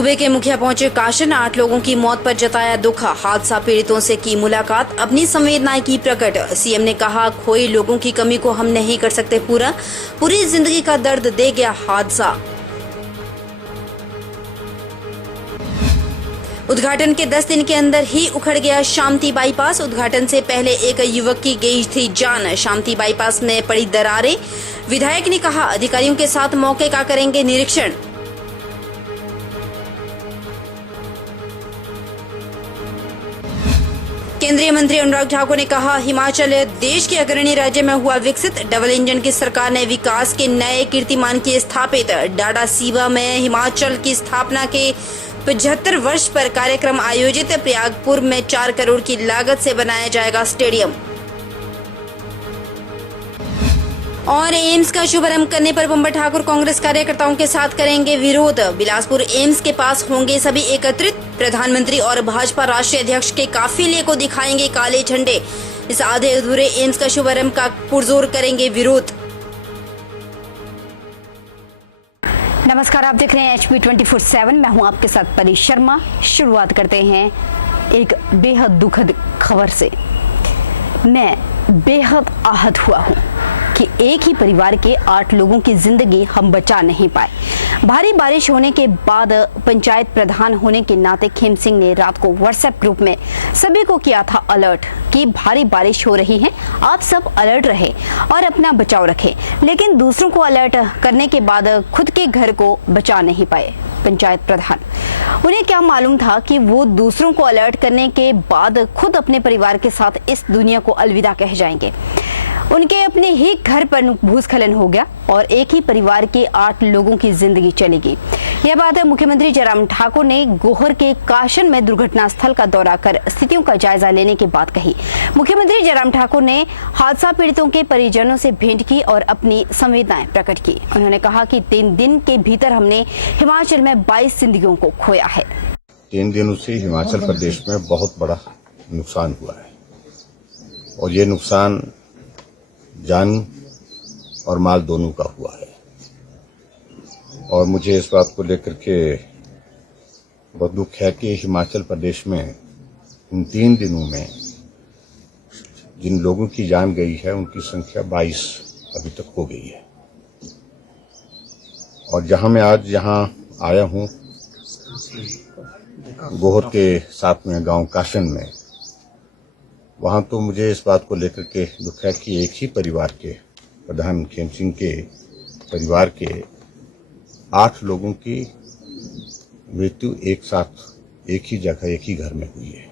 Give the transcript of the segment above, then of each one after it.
सूबे के मुखिया पहुंचे काशन, 8 लोगों की मौत पर जताया दुख। हादसा पीड़ितों से की मुलाकात, अपनी संवेदनाएं की प्रकट। सीएम ने कहा, खोए लोगों की कमी को हम नहीं कर सकते पूरा, पूरी जिंदगी का दर्द दे गया हादसा। उद्घाटन के 10 दिन के अंदर ही उखड़ गया शामती बाईपास। उद्घाटन से पहले एक युवक की गई थी जान। शामती बाईपास में पड़ी दरारें। विधायक ने कहा, अधिकारियों के साथ मौके का करेंगे निरीक्षण। केंद्रीय मंत्री अनुराग ठाकुर ने कहा, हिमाचल देश के अग्रणी राज्य में हुआ विकसित। डबल इंजन की सरकार ने विकास के नए कीर्तिमान किए स्थापित। डाडा सीबा में हिमाचल की स्थापना के 75 वर्ष पर कार्यक्रम आयोजित। प्रयागपुर में 4 करोड़ की लागत से बनाया जाएगा स्टेडियम। और एम्स का शुभारंभ करने पर बंबर ठाकुर कांग्रेस कार्यकर्ताओं के साथ करेंगे विरोध। बिलासपुर एम्स के पास होंगे सभी एकत्रित। प्रधानमंत्री और भाजपा राष्ट्रीय अध्यक्ष के काफिले को दिखाएंगे काले झंडे। इस आधे अधूरे एम्स का शुभारंभ का पुरजोर करेंगे विरोध। नमस्कार, आप देख रहे हैं HP 24/7। मैं हूं आपके साथ परी शर्मा। शुरुआत करते हैं एक बेहद दुखद खबर से। मैं बेहद आहत हुआ हूं कि एक ही परिवार के 8 लोगों की जिंदगी हम बचा नहीं पाए। भारी बारिश होने के बाद पंचायत प्रधान होने के नाते खेम सिंह ने रात को व्हाट्सएप ग्रुप में सभी को किया था अलर्ट कि भारी बारिश हो रही है, आप सब अलर्ट रहे और अपना बचाव रखें। लेकिन दूसरों को अलर्ट करने के बाद खुद के घर को बचा नहीं पाए पंचायत प्रधान। उन्हें क्या मालूम था कि वो दूसरों को अलर्ट करने के बाद खुद अपने परिवार के साथ इस दुनिया को अलविदा कह जाएंगे। उनके अपने ही घर पर भूस्खलन हो गया और एक ही परिवार के 8 लोगों की जिंदगी चली गई। यह बात मुख्यमंत्री जयराम ठाकुर ने गोहर के काशन में दुर्घटना स्थल का दौरा कर स्थितियों का जायजा लेने के बाद कही। मुख्यमंत्री जयराम ठाकुर ने हादसा पीड़ितों के परिजनों से भेंट की और अपनी संवेदनाएं प्रकट की। उन्होंने कहा कि 3 दिन के भीतर हमने हिमाचल में 22 जिंदगियों को खोया है। 3 दिनों से हिमाचल प्रदेश में बहुत बड़ा नुकसान हुआ है और ये नुकसान जान और माल दोनों का हुआ है। और मुझे इस बात को लेकर के बहुत दुख है कि हिमाचल प्रदेश में इन 3 दिनों में जिन लोगों की जान गई है उनकी संख्या 22 अभी तक हो गई है। और जहां मैं आज यहाँ आया हूँ, गोहर के साथ में गांव काशन में, वहां तो मुझे इस बात को लेकर के दुख है कि एक ही परिवार के प्रधान खेम सिंह के परिवार के 8 लोगों की मृत्यु एक साथ एक ही जगह एक ही घर में हुई है।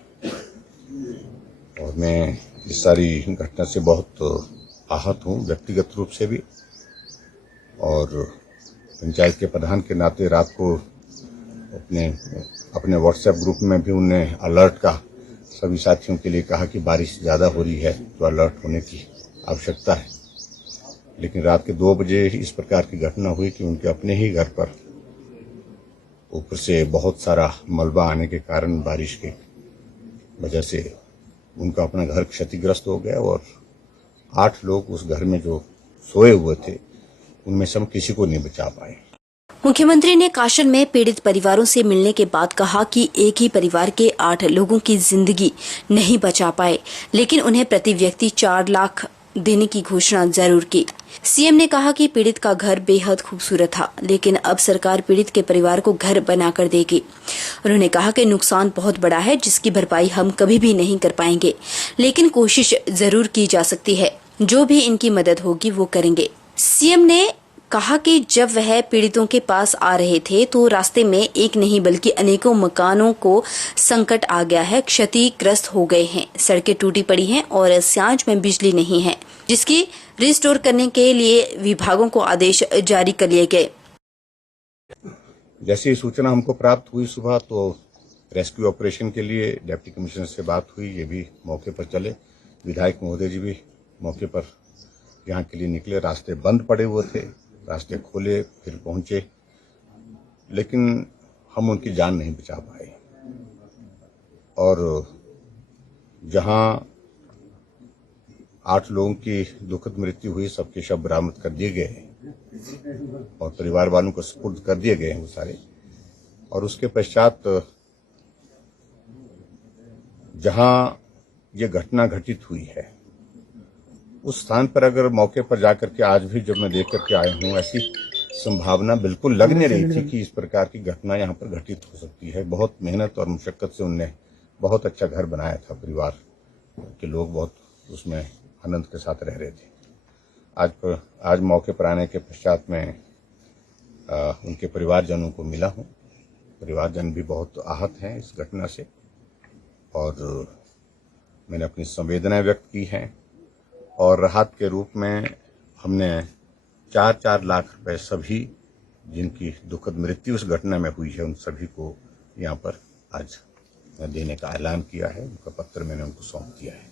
और मैं इस सारी घटना से बहुत आहत हूँ, व्यक्तिगत रूप से भी। और पंचायत के प्रधान के नाते रात को अपने व्हाट्सएप ग्रुप में भी उन्हें अलर्ट का सभी साथियों के लिए कहा कि बारिश ज़्यादा हो रही है तो अलर्ट होने की आवश्यकता है। लेकिन रात के 2 बजे इस प्रकार की घटना हुई कि उनके अपने ही घर पर ऊपर से बहुत सारा मलबा आने के कारण बारिश के वजह से उनका अपना घर क्षतिग्रस्त हो गया और 8 लोग उस घर में जो सोए हुए थे उनमें से हम किसी को नहीं बचा पाए। मुख्यमंत्री ने काशन में पीड़ित परिवारों से मिलने के बाद कहा कि एक ही परिवार के 8 लोगों की जिंदगी नहीं बचा पाए, लेकिन उन्हें प्रति व्यक्ति 4 लाख देने की घोषणा जरूर की। सीएम ने कहा कि पीड़ित का घर बेहद खूबसूरत था, लेकिन अब सरकार पीड़ित के परिवार को घर बनाकर देगी। उन्होंने कहा कि नुकसान बहुत बड़ा है, जिसकी भरपाई हम कभी भी नहीं कर पाएंगे, लेकिन कोशिश जरूर की जा सकती है। जो भी इनकी मदद होगी वो करेंगे। सीएम ने कहा कि जब वह पीड़ितों के पास आ रहे थे तो रास्ते में एक नहीं बल्कि अनेकों मकानों को संकट आ गया है, क्षतिग्रस्त हो गए हैं, सड़कें टूटी पड़ी हैं और स्यांच में बिजली नहीं है, जिसकी रिस्टोर करने के लिए विभागों को आदेश जारी कर लिए गए। जैसी सूचना हमको प्राप्त हुई सुबह, तो रेस्क्यू ऑपरेशन के लिए डिप्टी कमिश्नर से बात हुई। ये भी मौके पर चले, विधायक महोदय जी भी मौके पर यहाँ के लिए निकले। रास्ते बंद पड़े हुए थे, रास्ते खोले, फिर पहुंचे, लेकिन हम उनकी जान नहीं बचा पाए। और जहां 8 लोगों की दुखद मृत्यु हुई, सबके शव बरामद कर दिए गए और परिवार वालों को सुपुर्द कर दिए गए हैं वो सारे। और उसके पश्चात जहां ये घटना घटित हुई है उस स्थान पर अगर मौके पर जाकर के आज भी जब मैं देख करके आया हूं, ऐसी संभावना बिल्कुल लग नहीं रही थी कि इस प्रकार की घटना यहाँ पर घटित हो सकती है। बहुत मेहनत और मुशक्कत से उनने बहुत अच्छा घर बनाया था, परिवार के लोग बहुत उसमें आनंद के साथ रह रहे थे। आज मौके पर आने के पश्चात मैं उनके परिवारजनों को मिला हूँ। परिवारजन भी बहुत आहत हैं इस घटना से और मैंने अपनी संवेदनाएं व्यक्त की हैं और राहत के रूप में हमने 4-4 लाख रुपए सभी जिनकी दुखद मृत्यु उस घटना में हुई है उन सभी को यहाँ पर आज देने का ऐलान किया है। उनका पत्र मैंने उनको सौंप दिया है।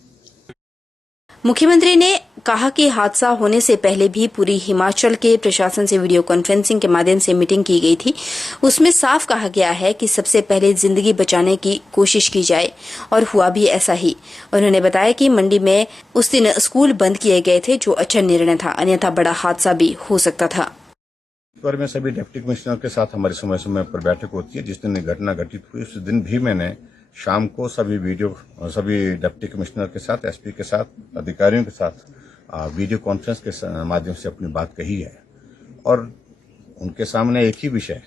मुख्यमंत्री ने कहा कि हादसा होने से पहले भी पूरी हिमाचल के प्रशासन से वीडियो कॉन्फ्रेंसिंग के माध्यम से मीटिंग की गई थी। उसमें साफ कहा गया है कि सबसे पहले जिंदगी बचाने की कोशिश की जाए और हुआ भी ऐसा ही। उन्होंने बताया कि मंडी में उस दिन स्कूल बंद किए गए थे, जो अच्छा निर्णय था, अन्यथा बड़ा हादसा भी हो सकता था। पर में सभी डिप्टी कमिश्नर के साथ हमारी समय समय पर बैठक होती है। जिस दिन घटना घटित हुई उस दिन भी मैंने शाम को सभी डिप्टी कमिश्नर के साथ, एसपी के साथ, अधिकारियों के साथ वीडियो कॉन्फ्रेंस के माध्यम से अपनी बात कही है और उनके सामने एक ही विषय,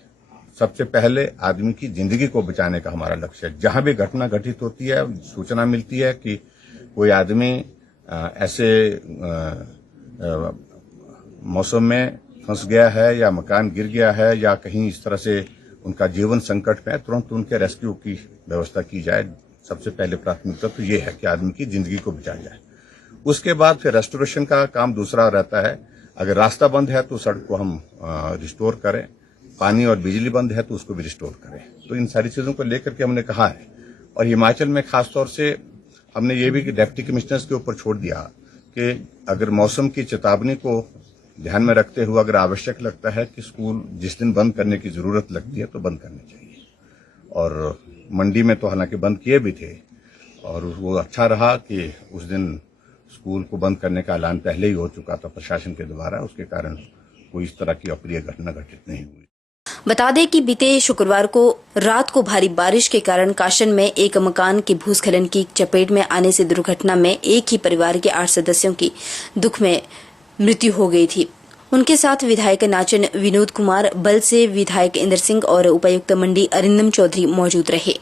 सबसे पहले आदमी की जिंदगी को बचाने का हमारा लक्ष्य है। जहां भी घटना घटित होती है, सूचना मिलती है कि कोई आदमी ऐसे मौसम में फंस गया है या मकान गिर गया है या कहीं इस तरह से उनका जीवन संकट में है, तुरंत उनके रेस्क्यू की व्यवस्था की जाए। सबसे पहले प्राथमिकता तो ये है कि आदमी की जिंदगी को बचाया जाए। उसके बाद फिर रेस्टोरेशन का काम दूसरा रहता है। अगर रास्ता बंद है तो सड़क को हम रिस्टोर करें, पानी और बिजली बंद है तो उसको भी रिस्टोर करें। तो इन सारी चीजों को लेकर के हमने कहा है और हिमाचल में खासतौर से हमने ये भी डिप्टी कमिश्नर्स के ऊपर छोड़ दिया कि अगर मौसम की चेतावनी को ध्यान में रखते हुए अगर आवश्यक लगता है कि स्कूल जिस दिन बंद करने की जरूरत लगती है तो बंद करने चाहिए। और मंडी में तो हालांकि बंद किए भी थे और वो अच्छा रहा कि उस दिन स्कूल को बंद करने का ऐलान पहले ही हो चुका था प्रशासन के द्वारा, उसके कारण कोई इस तरह की अप्रिय घटना घटित नहीं हुई। बता दें कि बीते शुक्रवार को रात को भारी बारिश के कारण काशन में एक मकान के भूस्खलन की चपेट में आने से दुर्घटना में एक ही परिवार के 8 सदस्यों की दुख में मृत्यु हो गई थी। उनके साथ विधायक नाचन विनोद कुमार, बल से विधायक इंद्र सिंह और उपायुक्त मंडी अरिंदम चौधरी मौजूद रहे।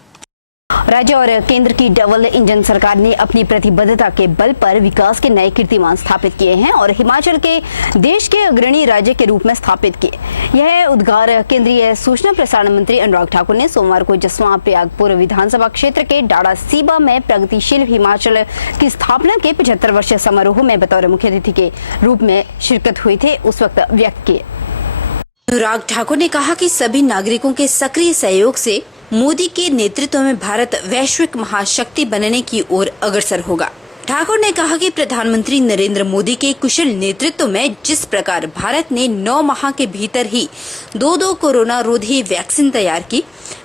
राज्य और केंद्र की डबल इंजन सरकार ने अपनी प्रतिबद्धता के बल पर विकास के नए कीर्तिमान स्थापित किए हैं और हिमाचल के देश के अग्रणी राज्य के रूप में स्थापित किए। यह उद्गार केंद्रीय सूचना प्रसारण मंत्री अनुराग ठाकुर ने सोमवार को जसवां प्रयागपुर विधानसभा क्षेत्र के डाड़ा सीबा में प्रगतिशील हिमाचल की स्थापना के 75 वर्षीय समारोह में बतौर मुख्य अतिथि के रूप में शिरकत हुई थे, उस वक्त व्यक्त किए। अनुराग ठाकुर ने कहा कि सभी नागरिकों के सक्रिय सहयोग से मोदी के नेतृत्व में भारत वैश्विक महाशक्ति बनने की ओर अग्रसर होगा। ठाकुर ने कहा कि प्रधानमंत्री नरेंद्र मोदी के कुशल नेतृत्व में जिस प्रकार भारत ने 9 माह के भीतर ही 2 कोरोना रोधी वैक्सीन तैयार की,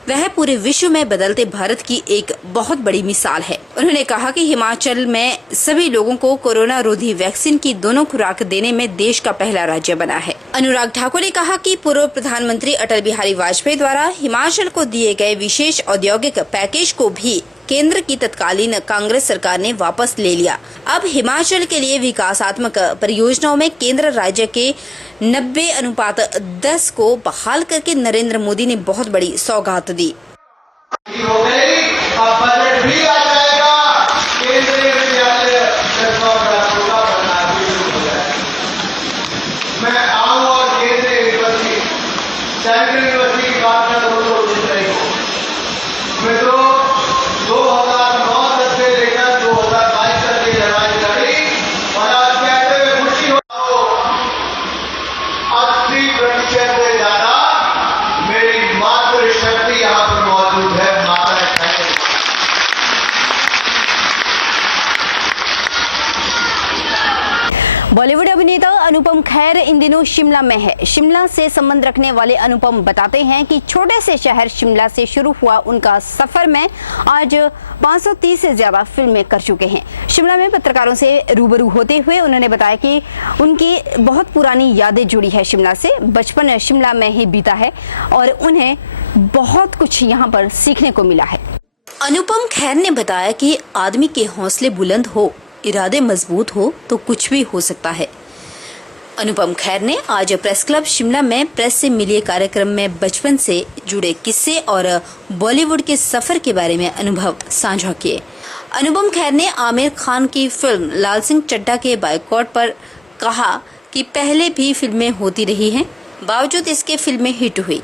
वह पूरे विश्व में बदलते भारत की एक बहुत बड़ी मिसाल है। उन्होंने कहा कि हिमाचल में सभी लोगों को कोरोना रोधी वैक्सीन की दोनों खुराक देने में देश का पहला राज्य बना है। अनुराग ठाकुर ने कहा कि पूर्व प्रधानमंत्री अटल बिहारी वाजपेयी द्वारा हिमाचल को दिए गए विशेष औद्योगिक पैकेज को भी केंद्र की तत्कालीन कांग्रेस सरकार ने वापस ले लिया। अब हिमाचल के लिए विकासात्मक परियोजनाओं में केंद्र राज्य के 90:10 को बहाल करके नरेंद्र मोदी ने बहुत बड़ी सौगात दी। इन दिनों शिमला में है। शिमला से संबंध रखने वाले अनुपम बताते हैं कि छोटे से शहर शिमला से शुरू हुआ उनका सफर में आज 530 से ज्यादा फिल्में कर चुके हैं। शिमला में पत्रकारों से रूबरू होते हुए उन्होंने बताया कि उनकी बहुत पुरानी यादें जुड़ी है शिमला से। बचपन शिमला में ही बीता है और उन्हें बहुत कुछ यहाँ पर सीखने को मिला है। अनुपम खेर ने बताया कि आदमी के हौसले बुलंद हो, इरादे मजबूत हो तो कुछ भी हो सकता है। अनुपम खेर ने आज प्रेस क्लब शिमला में प्रेस से मिलिए कार्यक्रम में बचपन से जुड़े किस्से और बॉलीवुड के सफर के बारे में अनुभव साझा किए। अनुपम खेर ने आमिर खान की फिल्म लाल सिंह चड्ढा के बायकॉट पर कहा कि पहले भी फिल्में होती रही हैं, बावजूद इसके फिल्में हिट हुई।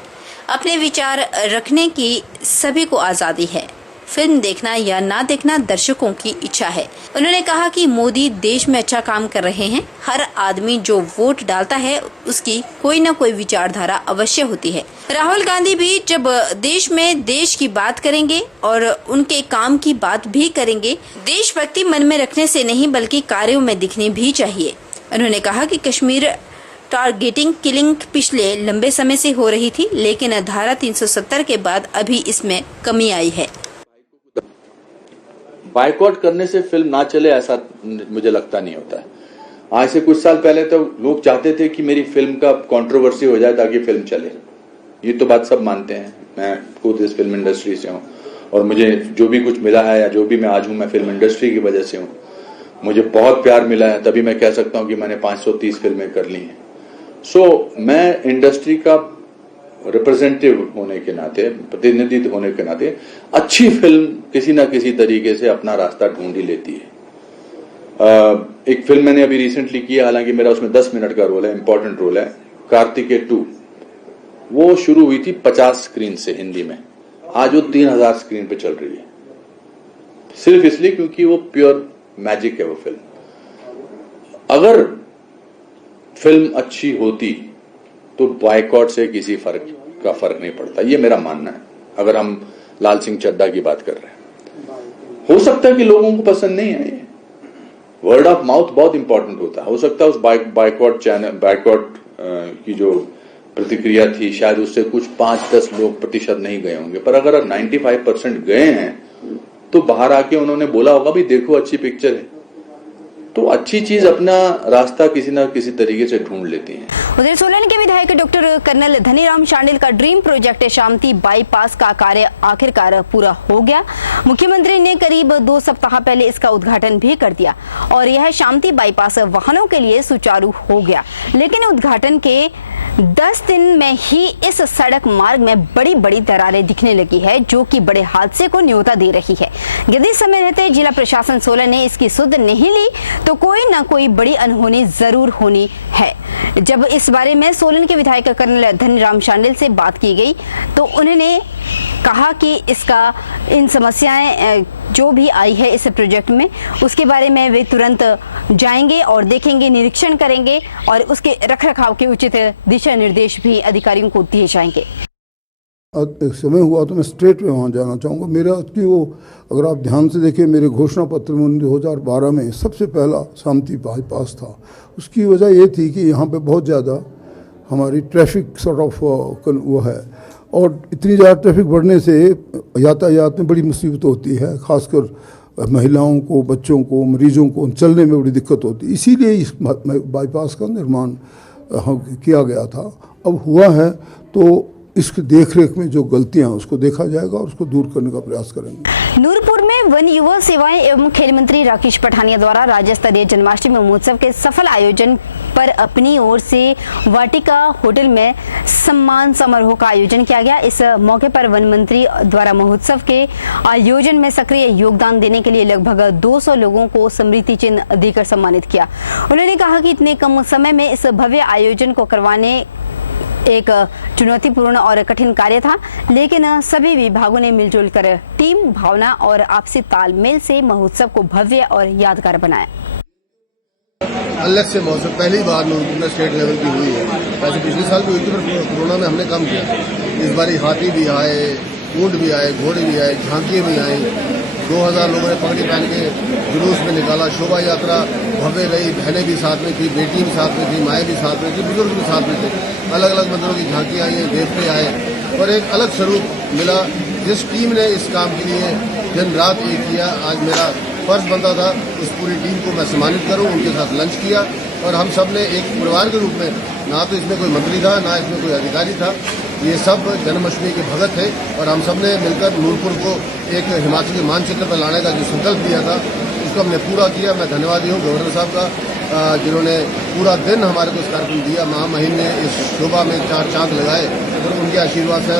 अपने विचार रखने की सभी को आजादी है। फिल्म देखना या ना देखना दर्शकों की इच्छा है। उन्होंने कहा कि मोदी देश में अच्छा काम कर रहे हैं। हर आदमी जो वोट डालता है उसकी कोई न कोई विचारधारा अवश्य होती है। राहुल गांधी भी जब देश में देश की बात करेंगे और उनके काम की बात भी करेंगे, देशभक्ति मन में रखने से नहीं बल्कि कार्यों में दिखनी भी चाहिए। उन्होंने कहा कि कश्मीर टारगेटिंग किलिंग पिछले लंबे समय से हो रही थी, लेकिन धारा 370 के बाद अभी इसमें कमी आई है। बायकॉट करने से फिल्म ना चले ऐसा मुझे लगता नहीं होता है। आज से कुछ साल पहले तो लोग चाहते थे कि मेरी फिल्म का कंट्रोवर्सी हो जाए ताकि फिल्म चले। ये तो बात सब मानते हैं। मैं खुद इस फिल्म इंडस्ट्री से हूँ और मुझे जो भी कुछ मिला है या जो भी मैं आज हूँ, मैं फिल्म इंडस्ट्री की वजह से हूँ। मुझे बहुत प्यार मिला है, तभी मैं कह सकता हूँ कि मैंने 530 फिल्में कर ली हैं। मैं इंडस्ट्री का रिप्रेजेंटेटिव होने के नाते, प्रतिनिधित्व होने के नाते, अच्छी फिल्म किसी ना किसी तरीके से अपना रास्ता ढूंढ ही लेती है। एक फिल्म मैंने अभी रिसेंटली की है, हालांकि मेरा उसमें 10 मिनट का रोल है, इंपॉर्टेंट रोल है, कार्तिकेय 2। वो शुरू हुई थी 50 स्क्रीन से हिंदी में, आज वो 3000 स्क्रीन पे चल रही है, सिर्फ इसलिए क्योंकि वो प्योर मैजिक है वो फिल्म। अगर फिल्म अच्छी होती तो बायकॉट से किसी फर्क नहीं पड़ता, ये मेरा मानना है। अगर हम लाल सिंह चड्ढा की बात कर रहे हैं, हो सकता है कि लोगों को पसंद नहीं है। वर्ड ऑफ माउथ बहुत इंपॉर्टेंट होता है। हो सकता है उस बायकॉट की जो प्रतिक्रिया थी, शायद उससे कुछ 5-10 प्रतिशत नहीं गए होंगे, पर अगर 95% गए हैं तो बाहर आके उन्होंने बोला होगा भी देखो अच्छी पिक्चर है, तो अच्छी चीज अपना रास्ता किसी न किसी तरीके से ढूंढ लेती हैं। उधर सोलन के विधायक डॉक्टर कर्नल धनीराम शांडिल का ड्रीम प्रोजेक्ट शांति बाईपास का कार्य आखिरकार पूरा हो गया। मुख्यमंत्री ने करीब 2 सप्ताह पहले इसका उद्घाटन भी कर दिया और यह शांति बाईपास वाहनों के लिए सुचारू हो गया। लेकिन उद्घाटन के 10 दिन में ही इस सड़क मार्ग में बड़ी बड़ी दरारें दिखने लगी है, जो कि बड़े हादसे को न्योता दे रही है। यदि समय रहते जिला प्रशासन सोलन ने इसकी सुध नहीं ली तो कोई ना कोई बड़ी अनहोनी जरूर होनी है। जब इस बारे में सोलन के विधायक कर्नल धनीराम शांडिल से बात की गई तो उन्होंने कहा कि इसका इन समस्याएं जो भी आई है इस प्रोजेक्ट में, उसके बारे में वे तुरंत जाएंगे और देखेंगे, निरीक्षण करेंगे और उसके रखरखाव के उचित दिशा निर्देश भी अधिकारियों को दिए जाएंगे। एक समय हुआ तो मैं स्ट्रेट में वहाँ जाना चाहूँगा। मेरा कि वो अगर आप ध्यान से देखें, मेरे घोषणा पत्र में 2012 में सबसे पहला शांति बाईपास था। उसकी वजह ये थी कि यहाँ पे बहुत ज़्यादा हमारी ट्रैफिक सॉर्ट ऑफ वो है, और इतनी ज़्यादा ट्रैफिक बढ़ने से यातायात में बड़ी मुसीबत होती है, खासकर महिलाओं को, बच्चों को, मरीजों को चलने में बड़ी दिक्कत होती है। इसीलिए इस बाईपास का निर्माण किया गया था। अब हुआ है तो इसकी देखरेख में जो गलतियां उसको देखा जाएगा और उसको दूर करने का प्रयास करेंगे। नूरपुर में वन युवा सेवाएं एवं खेल मंत्री राकेश पठानिया द्वारा राज्य स्तरीय जन्माष्टमी महोत्सव के सफल आयोजन पर अपनी ओर से वाटिका होटल में सम्मान समारोह का आयोजन किया गया। इस मौके पर वन मंत्री द्वारा महोत्सव के आयोजन में सक्रिय योगदान देने के लिए लगभग 200 लोगों को स्मृति चिन्ह देकर सम्मानित किया। उन्होंने कहा कि इतने कम समय में इस भव्य आयोजन को करवाने एक चुनौतीपूर्ण और कठिन कार्य था, लेकिन सभी विभागों ने मिलजुल कर टीम भावना और आपसी तालमेल से महोत्सव को भव्य और यादगार बनाया। अलग से महोत्सव पहली बार नूरपुर स्टेट लेवल की हुई है। वैसे पिछले साल भी हुई थी, पर कोरोना में हमने कम किया। इस बार हाथी भी आए, ऊंट भी आए, घोड़े भी आए, झांकियाँ भी आई। 2000 लोगों ने पगड़ी पहन के जुलूस में निकाला। शोभा यात्रा भव्य रही। बहनें भी साथ में थी, बेटी भी साथ में थी, माएँ भी साथ में थी, बुजुर्ग भी साथ में थे। अलग अलग मंदिरों की झांकियाँ आई, देवते आए और एक अलग स्वरूप मिला। जिस टीम ने इस काम के लिए दिन रात एक किया, आज मेरा फर्ज बनता था उस पूरी टीम को मैं सम्मानित करूं। उनके साथ लंच किया और हम सब ने एक परिवार के रूप में, ना तो इसमें कोई मंत्री था, ना इसमें कोई अधिकारी था, ये सब जन्माष्टमी के भगत थे और हम सब ने मिलकर नूरपुर को एक हिमाचल के मानचित्र पर लाने का जो संकल्प लिया था उसको हमने पूरा किया। मैं धन्यवादी हूँ गवर्नर साहब का, जिन्होंने पूरा दिन हमारे को इस कार्यक्रम दिया। महामहिम ने इस शोभा में 4 चांद लगाए और उनके आशीर्वाद से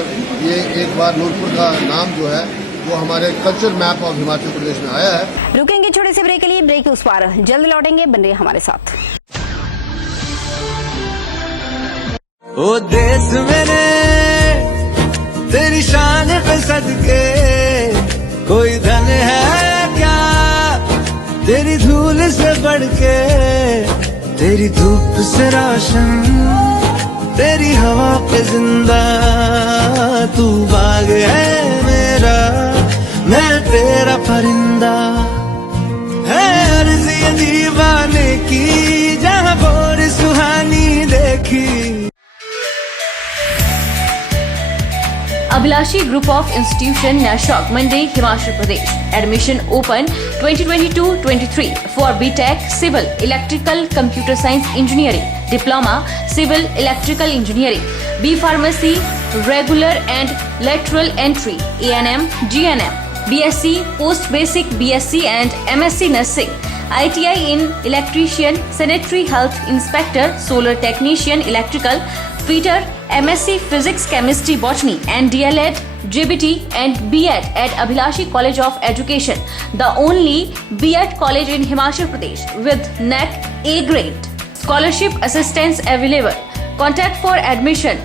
ये एक बार नूरपुर का नाम जो है वो हमारे culture map of Himachal Pradesh में आया है। रुकेंगे छोटे से ब्रेक के लिए, ब्रेक के उस पार जल्द लौटेंगे, बन रहे हमारे साथ। ओ देश मेरे तेरी शान पे सदके, कोई धन है क्या तेरी धूल से बढ़ के, तेरी धूप से रोशन, तेरी हवा पे जिंदा, तू बाग है मेरा, मैं तेरा परिंदा, है अर्ज़ी दीवाने की जहाँ बोर सुहानी देखी। Abhilashi Group of Institution, Nashok, Mandi, Himachal Pradesh. Admission open 2022-23 for BTech Civil Electrical Computer Science Engineering, Diploma Civil Electrical Engineering, B Pharmacy, Regular and Lateral Entry, ANM, GNM, BSc Post Basic, BSc and MSc Nursing, ITI in Electrician, Sanitary Health Inspector, Solar Technician, Electrical, Fitter, MSc Physics, Chemistry, Botany and DLEd, JBT and B.Ed at Abhilashi College of Education, the only B.Ed college in Himachal Pradesh with NAC A grade. Scholarship assistance available. Contact for admission